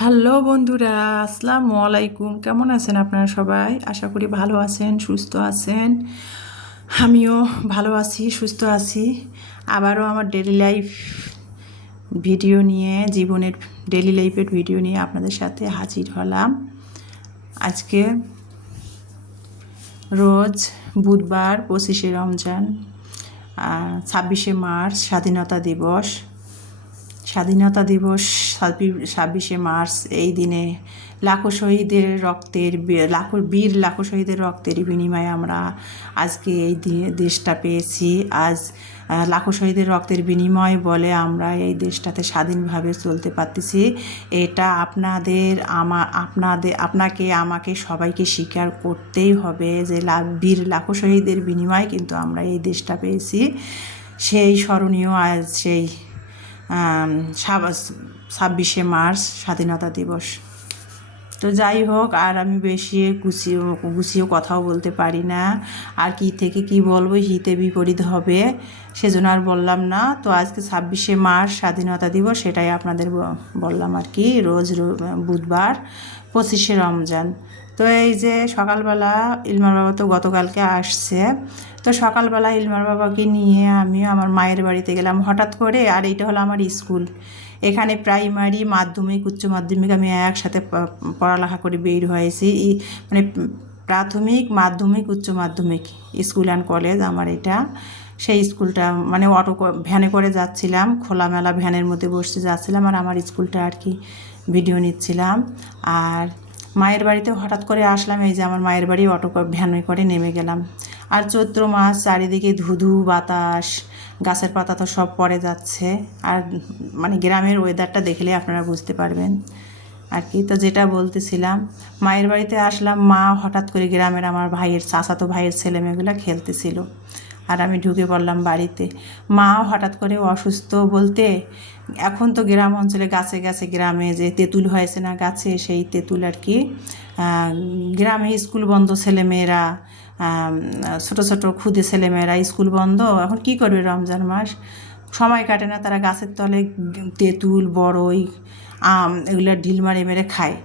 Hello বন্ধুরা, আসসালামু আলাইকুম। কেমন আছেন আপনারা সবাই? আশা করি ভালো আছেন, সুস্থ আছেন। আমিও ভালো আছি, সুস্থ আছি। আবারও আমার ডেলি লাইফ ভিডিও নিয়ে, জীবনের ডেলি লাইফের ভিডিও নিয়ে আপনাদের সাথে হাজির হলাম। আজকে রোজ বুধবার, 25শে রমজান, 26শে মার্চ স্বাধীনতা দিবস। স্বাধীনতা দিবস 26শে মার্চ, এই দিনে লাখো শহীদের রক্তের লাখো শহীদের রক্তের বিনিময়ে আমরা আজকে এই দেশটা পেয়েছি। আজ লাখো শহীদের রক্তের বিনিময় বলে আমরা এই দেশটাতে স্বাধীনভাবে চলতে পারতেছি। এটা আপনাকে আমাকে সবাইকে স্বীকার করতেই হবে যে লাখো শহীদের বিনিময়ে কিন্তু আমরা এই দেশটা পেয়েছি। সেই স্মরণীয় আজ সেই 26শে মার্চ স্বাধীনতা দিবস। তো যাই হোক, আর আমি বেশি গুছিয়ে কথাও বলতে পারি না, আর কি থেকে কি বলবো হিতে বিপরীত হবে, সেজন্য আর বললাম না। তো আজকে 26শে মার্চ স্বাধীনতা দিবস, সেটাই আপনাদের বললাম আর কি। রোজ বুধবার, 25শে রমজান। তো এই যে সকালবেলা ইলমার বাবা তো গতকালকে আসছে, তো সকালবেলা ইলমার বাবাকে নিয়ে আমি আমার মায়ের বাড়িতে গেলাম হঠাৎ করে। আর এইটা হলো আমার স্কুল। এখানে প্রাইমারি, মাধ্যমিক, উচ্চ মাধ্যমিক আমি একসাথে পড়ালেখা করে বের হয়েছি। মানে প্রাথমিক, মাধ্যমিক, উচ্চ মাধ্যমিক, স্কুল অ্যান্ড কলেজ আমার এটা। সেই স্কুলটা মানে ভ্যানে করে যাচ্ছিলাম, খোলামেলা ভ্যানের মধ্যে বসে যাচ্ছিলাম, আর আমার স্কুলটা আর কি ভিডিও নিচ্ছিলাম। আর মায়ের বাড়িতে হঠাৎ করে আসলাম, এই যে আমার মায়ের বাড়ি, ভ্যানে করে নেমে গেলাম। আর চৈত্র মাস, চারিদিকে ধুধু বাতাস, গাছের পাতা তো সব পড়ে যাচ্ছে। আর মানে গ্রামের ওয়েদারটা দেখলে আপনারা বুঝতে পারবেন আর কি। তো যেটা বলতেছিলাম, মায়ের বাড়িতে আসলাম, মা হঠাৎ করে গ্রামের আমার চাচাতো ভাইয়ের ছেলেমেয়েগুলো খেলতেছিল, আর আমি ঢুকে পড়লাম বাড়িতে। মা হঠাৎ করে অসুস্থ বলতে, এখন তো গ্রাম অঞ্চলে গাছে গাছে, গ্রামে যে তেঁতুল হয়েছে না গাছে, সেই তেঁতুল আর কি। গ্রামে স্কুল বন্ধ, ছেলেমেয়েরা, ছোটো ছোটো ক্ষুদে ছেলেমেয়েরা স্কুল বন্ধ, এখন কি করবে রমজান মাস, সময় কাটে না, তারা গাছের তলে তেঁতুল, বড়ই, আম এগুলো ঢিল মারে মেরে খায়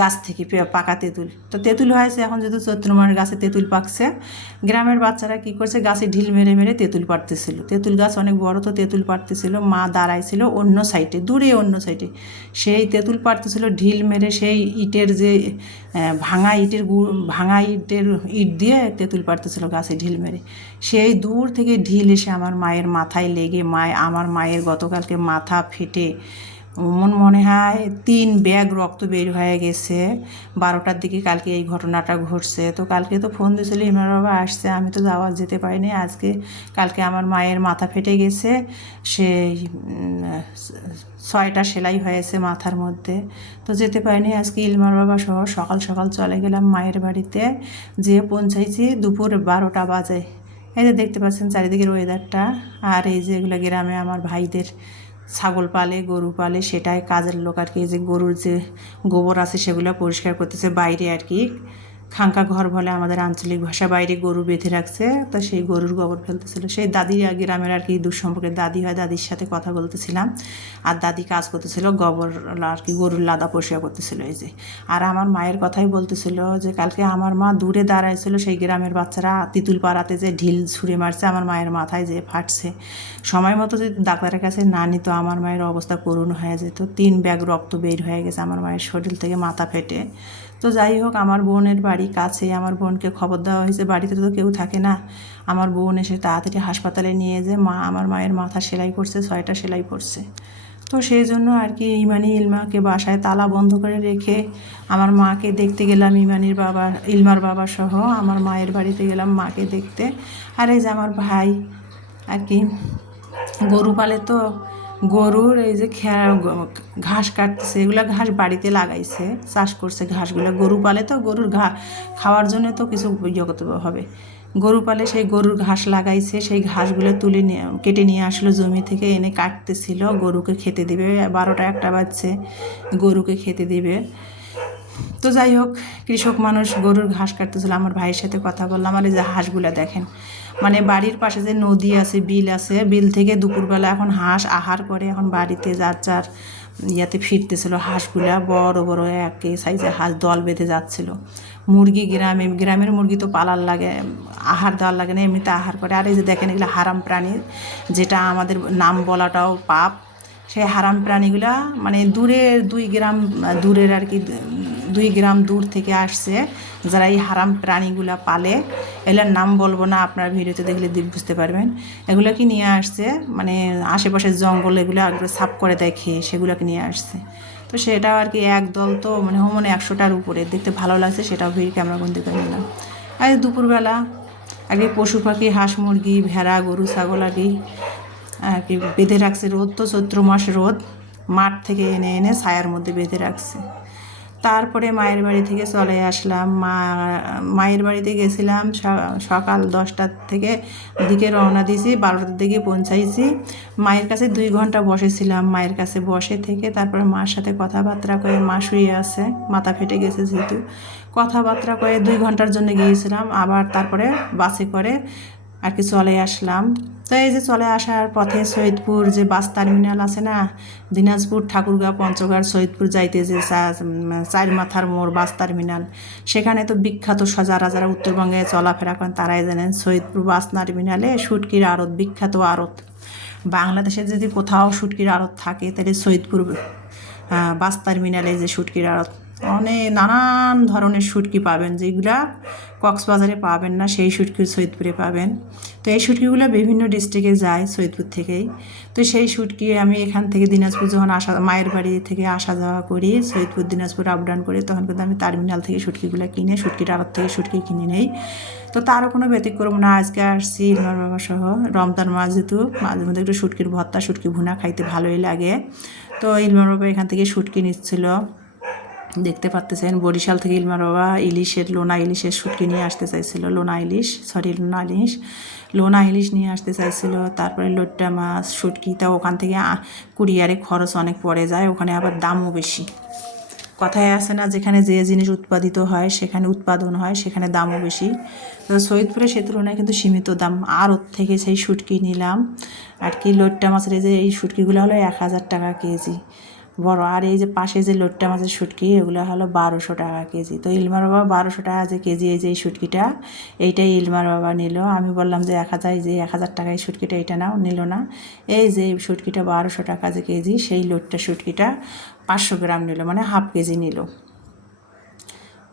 গাছ থেকে পাকা তেঁতুল। তো তেঁতুল হয়েছে, এখন যেহেতু চৈত্র মাসের গাছে তেঁতুল পাকছে, গ্রামের বাচ্চারা কী করছে, গাছে ঢিল মেরে মেরে তেঁতুল পাড়তেছিল। তেঁতুল গাছ অনেক বড়, তো তেঁতুল পাড়তেছিল। মা দাঁড়াইছিল অন্য সাইডে, দূরে অন্য সাইডে, সেই তেঁতুল পাড়তেছিল ঢিল মেরে, সেই ইটের যে ভাঙা ইট দিয়ে তেঁতুল পাড়তেছিল গাছে ঢিল মেরে। সেই দূর থেকে ঢিল এসে আমার মায়ের মাথায় লেগে আমার মায়ের গতকালকে মাথা ফেটে মনে হয় 3 ব্যাগ রক্ত বের হয়ে গেছে। 12টার দিকে কালকে এই ঘটনাটা ঘটছে। তো কালকে তো ফোন দিয়েছিল, ইমরান বাবা আসছে, আমি তো যেতে পারিনি। কালকে আমার মায়ের মাথা ফেটে গেছে, সেই 6টা সেলাই হয়েছে মাথার মধ্যে। তো যেতে পারিনি আজকে। ইলমার বাবা সহ সকাল সকাল চলে গেলাম মায়ের বাড়িতে, যেয়ে পৌঁছাইছি দুপুর 12টা বাজে। এই যে দেখতে পাচ্ছেন চারিদিকের ওয়েদারটা। আর এই যে এগুলো গ্রামে আমার ভাইদের ছাগল পালে, গরু পালে, সেটাই কাজের লোক আর কি। যে গরুর যে গোবর আছে সেগুলো পরিষ্কার করতেছে বাইরে আর কি। খাঙ্কা ঘর বলে আমাদের আঞ্চলিক ভাষা, বাইরে গরু বেঁধে রাখছে, তো সেই গরুর গোবর ফেলতেছিল। সেই দাদি গ্রামের আর কি, দূর সম্পর্কে দাদি হয়, দাদির সাথে কথা বলতেছিলাম। আর দাদি কাজ করতেছিল, গোবর আর কি গরুর লাদা পরিষ্কার করতেছিল এই যে। আর আমার মায়ের কথাই বলতেছিল যে কালকে আমার মা দূরে দাঁড়াইছিল, সেই গ্রামের বাচ্চারা তিতুল পাড়াতে যে ঢিল ছুঁড়ে মারছে, আমার মায়ের মাথায় যে ফাটছে। সময় মতো যদি ডাক্তারের কাছে না নিত, আমার মায়ের অবস্থা করুণ হয়ে যেত। 3 ব্যাগ রক্ত বের হয়ে গেছে আমার মায়ের শরীর থেকে, মাথা ফেটে। তো যাই হোক, আমার বোনের বাড়ি কাছে, আমার বোনকে খবর দেওয়া হয়েছে, বাড়িতে তো কেউ থাকে না। আমার বোন এসে তাড়াতাড়ি হাসপাতালে নিয়ে যে আমার মায়ের মাথা সেলাই করছে, 6টা সেলাই করছে। তো সেই জন্য আর কি ইলমাকে বাসায় তালা বন্ধ করে রেখে আমার মাকে দেখতে গেলাম। ইলমার বাবা সহ আমার মায়ের বাড়িতে গেলাম মাকে দেখতে। আর এই যে আমার ভাই আর কি গরু পালে, তো গরুর এই যে ঘাস কাটতেছে, এগুলো ঘাস বাড়িতে লাগাইছে, চাষ করছে ঘাসগুলো। গরু পালে তো গরুর খাওয়ার জন্য তো কিছু ইয়ে করতে হবে। গরু পালে সেই গরুর ঘাস লাগাইছে, সেই ঘাসগুলো কেটে নিয়ে আসলো জমি থেকে, এনে কাটতেছিল, গরুকে খেতে দিবে। 12টা 1টা বাজছে, গরুকে খেতে দিবে। তো যাই হোক, কৃষক মানুষ গরুর ঘাস কাটতেছিল। আমার ভাইয়ের সাথে কথা বললাম, আর এই যে হাঁসগুলো দেখেন, মানে বাড়ির পাশে যে নদী আছে, বিল আছে, বিল থেকে দুপুরবেলা এখন হাঁস আহার করে, এখন বাড়িতে যার যার ইয়াতে ফিরতেছিল, হাঁসগুলা বড় বড় এক সাইজের হাঁস দল বেঁধে যাচ্ছিল। মুরগি গ্রামের মুরগি তো পালার লাগে, আহার দেওয়ার লাগে না, এমনিতে আহার করে। আর এই যে দেখেন এগুলো হারাম প্রাণী, যেটা আমাদের নাম বলাটাও পাপ। সেই হারাম প্রাণীগুলা মানে দূরের 2 গ্রাম দূরের আর কি, 2 গ্রাম দূর থেকে আসছে যারা এই হারাম প্রাণীগুলা পালে। এগুলোর নাম বলবো না, আপনার ভিডিওতে দেখলে বুঝতে পারবেন। এগুলোকে নিয়ে আসছে মানে আশেপাশের জঙ্গল এগুলো একবার সাফ করে দেয় খেয়ে, সেগুলোকে নিয়ে আসছে। তো সেটাও আর কি একদল, তো মানে 100টার উপরে, দেখতে ভালো লাগছে, সেটাও ভিড় ক্যামেরা বন্দি করে নিলাম। আর দুপুরবেলা আগে পশু পাখি, হাঁস মুরগি ভেড়া গরু ছাগল আর কি বেঁধে রাখছে। রোদ তো চৈত্র মাস রোদ, মাঠ থেকে এনে এনে ছায়ার মধ্যে বেঁধে রাখছে। তারপরে মায়ের বাড়ি থেকে চলে আসলাম। মায়ের বাড়িতে গেছিলাম সকাল 10টার থেকে দিকে রওনা দিয়েছি, 12টার দিকে পৌঁছাইছি। মায়ের কাছে 2 ঘন্টা বসেছিলাম। মায়ের কাছে বসে থেকে তারপরে মার সাথে কথাবার্তা করে, মা শুয়ে আছে, মাথা ফেটে গেছে যেহেতু, কথাবার্তা করে 2 ঘন্টার জন্য গিয়েছিলাম। আবার তারপরে বাসে করে আর কি চলে আসলাম। তো এই যে চলে আসার পথে সৈয়দপুর যে বাস টার্মিনাল আছে না, দিনাজপুর ঠাকুরগাঁও পঞ্চগড় সৈয়দপুর যাইতে যে 4 মাথার মোড় বাস টার্মিনাল, সেখানে তো বিখ্যাত, যারা যারা উত্তরবঙ্গে চলাফেরা করেন তারাই জানেন সৈয়দপুর বাস টার্মিনালে শুটকির আড়ত, বিখ্যাত আড়ত। বাংলাদেশে যদি কোথাও শুটকির আড়ত থাকে তাহলে সৈয়দপুর বাস টার্মিনালে যে শুটকির আড়ত, অনেক নানান ধরনের শুটকি পাবেন, যেগুলা কক্সবাজারে পাবেন না, সেই শুটকি সৈয়দপুরে পাবেন। তো এই শুটকিগুলো বিভিন্ন ডিস্ট্রিক্টে যায় সৈয়দপুর থেকেই। তো সেই শুটকি আমি এখান থেকে দিনাজপুর যখন মায়ের বাড়ি থেকে আসা যাওয়া করি, সৈয়দপুর দিনাজপুর আপ ডাউন করি, তখন কিন্তু আমি টার্মিনাল থেকে শুটকিগুলো কিনে, শুটকির আড়ত থেকে শুটকি কিনে নেই। তো তারও কোনো ব্যতিক্রম না। আজকে আসছি ইলমার বাবা সহ, রমজান মাস যেহেতু, মাঝে মধ্যে একটু শুটকির ভর্তা, শুটকি ভুনা খাইতে ভালোই লাগে। তো ইলমার বাবা এখান থেকে শুটকি নিচ্ছিল, দেখতে পাচ্ছেন। বরিশাল থেকে ইলমার বাবা লোনা ইলিশের শুটকি নিয়ে আসতে চাইছিল, লোনা ইলিশ নিয়ে আসতে চাইছিল। তারপরে লোট্টা মাছ, শুটকি, তা ওখান থেকে কুরিয়ারে খরচ অনেক পড়ে যায়, ওখানে আবার দামও বেশি। কথায় আছে না, যেখানে যে জিনিস উৎপাদিত হয়, সেখানে উৎপাদন হয়, সেখানে দামও বেশি। তো সৈয়দপুরে সে তুলনায় কিন্তু সীমিত দাম। আর ওর থেকে সেই শুটকি নিলাম আর কি। লোট্টা মাছের এই যে এই শুটকিগুলো হলো 1000 টাকা কেজি বড়। আর এই যে পাশে যে লোট্টা মাছের শুটকি, এগুলো হলো 1200 টাকা কেজি। তো ইলমার বাবা 1200 টাকা যে কেজি এই যে এই শুটকিটা, এইটাই ইলমার বাবা নিল। আমি বললাম যে 1000, যে 1000 টাকায় শুটকিটা এইটা নাও, নিল না। এই যে শুটকিটা 1200 টাকা যে কেজি, সেই লোট্টা শুটকিটা 500 গ্রাম নিল, মানে হাফ কেজি নিল।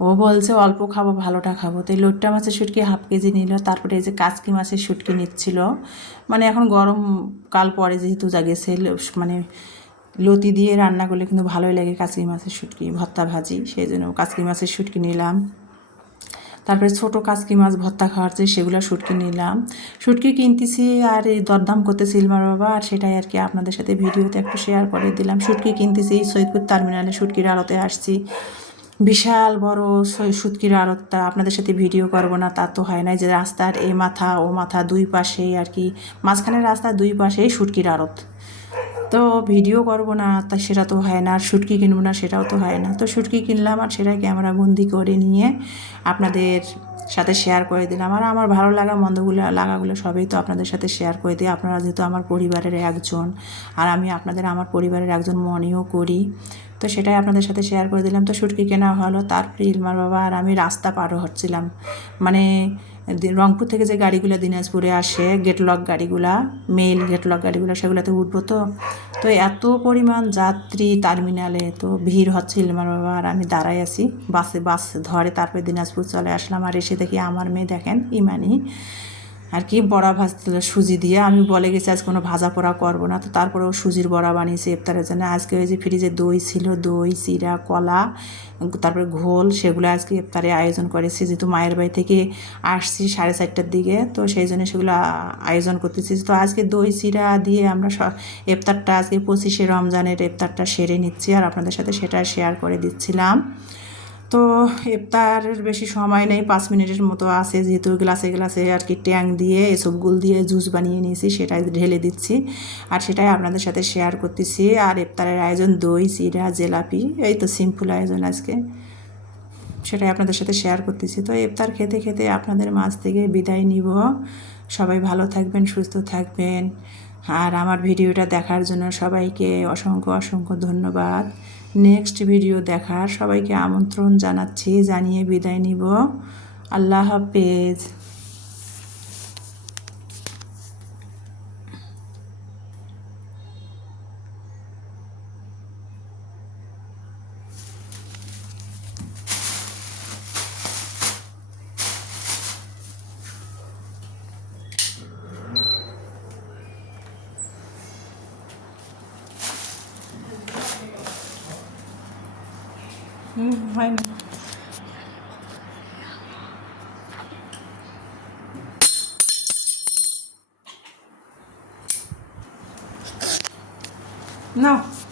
ও বলছে অল্প খাবো, ভালোটা খাবো। তো এই লোট্টা মাছের শুটকি হাফ কেজি নিল। তারপরে এই যে কাচকি মাছের শুটকি নিচ্ছিল, মানে এখন গরম কাল পরে যেহেতু গেছে, মানে লতি দিয়ে রান্না করলে কিন্তু ভালোই লাগে কাচকি মাছের শুটকি, ভর্তা ভাজি, সেই জন্য কাচকি মাছের শুটকি নিলাম। তারপরে ছোটো কাচকি মাছ ভর্তা খাওয়ার যে সেগুলো শুটকি নিলাম। শুটকি কিনতেছি আর এই দরদাম করতেছি ইলমার বাবা, আর সেটাই আর কি আপনাদের সাথে ভিডিওতে একটু শেয়ার করে দিলাম। শুটকি কিনতেছি, সৈয়দপুর টার্মিনালে শুটকির আড়তে আসছি, বিশাল বড় শুটকির আড়তটা। আপনাদের সাথে ভিডিও করবো না তা তো হয় না, যে রাস্তার এ মাথা ও মাথা 2 পাশেই আর কি, মাঝখানের রাস্তার 2 পাশেই শুটকির আড়ত। তো ভিডিও করবো না তা সেটা তো হয় না, আর শুটকি কিনবো না সেটাও তো হয় না। তো শুটকি কিনলাম আর সেটা ক্যামেরা বন্দি করে নিয়ে আপনাদের সাথে শেয়ার করে দিলাম। আর আমার ভালো লাগা লাগাগুলো সবই তো আপনাদের সাথে শেয়ার করে দিই। আপনারা যেহেতু আমার পরিবারের একজন, আর আমি আপনাদের আমার পরিবারের একজন মনেও করি, তো সেটাই আপনাদের সাথে শেয়ার করে দিলাম। তো শুটকি কেনা হলো। তারপরে ইলমার বাবা আর আমি রাস্তা পার হচ্ছিলাম, মানে রংপুর থেকে যে গাড়িগুলো দিনাজপুরে আসে, গেটলক গাড়িগুলা, মেল গেটলক গাড়িগুলো, সেগুলোতে উঠবো। তো তো এত পরিমাণ যাত্রী টার্মিনালে, তো ভিড় হচ্ছে। ইলমার বাবা আর আমি দাঁড়াই আছি, বাস ধরে তারপরে দিনাজপুর চলে আসলাম। আর এসে দেখি আমার মেয়ে, দেখেন ইমানি আর কি, বড়া ভাজছিল সুজি দিয়ে। আমি বলে গেছি আজ কোনো ভাজা পোড়া করবো না, তো তারপরেও সুজির বড়া বানিয়েছি ইফতারের জন্য। আজকে ওই যে ফ্রিজে দই ছিল, দই, চিরা, কলা, তারপরে ঘোল, সেগুলো আজকে ইফতারে আয়োজন করেছি। যেহেতু মায়ের বাড়ি থেকে আসছি 4:30টার দিকে, তো সেই জন্য সেগুলো আয়োজন করতেছি। তো আজকে দই চিরা দিয়ে আমরা ইফতারটা আজকে 25শে রমজানের ইফতারটা সেরে নিচ্ছি, আর আপনাদের সাথে সেটা শেয়ার করে দিচ্ছিলাম। তো ইফতারের বেশি সময় নেই, 5 মিনিটের মতো আছে, যেহেতু গ্লাসে আর কি ট্যাং দিয়ে এসব গুল দিয়ে জুস বানিয়ে নিয়েছি, সেটাই ঢেলে দিচ্ছি আর সেটাই আপনাদের সাথে শেয়ার করতেছি। আর ইফতারের আয়োজন দই, চিরা, জিলাপি, এই তো সিম্পল আয়োজন আজকে, সেটাই আপনাদের সাথে শেয়ার করতেছি। তো ইফতার খেতে খেতে আপনাদের মাঝ থেকে বিদায় নিব। সবাই ভালো থাকবেন, সুস্থ থাকবেন। আর আমার ভিডিওটা দেখার জন্য সবাইকে অসংখ্য অসংখ্য ধন্যবাদ। নেক্সট ভিডিও দেখার সবাইকে আমন্ত্রণ জানাচ্ছি, জানিয়ে বিদায় নিব। আল্লাহ হাফেজ। হয় না। নাও।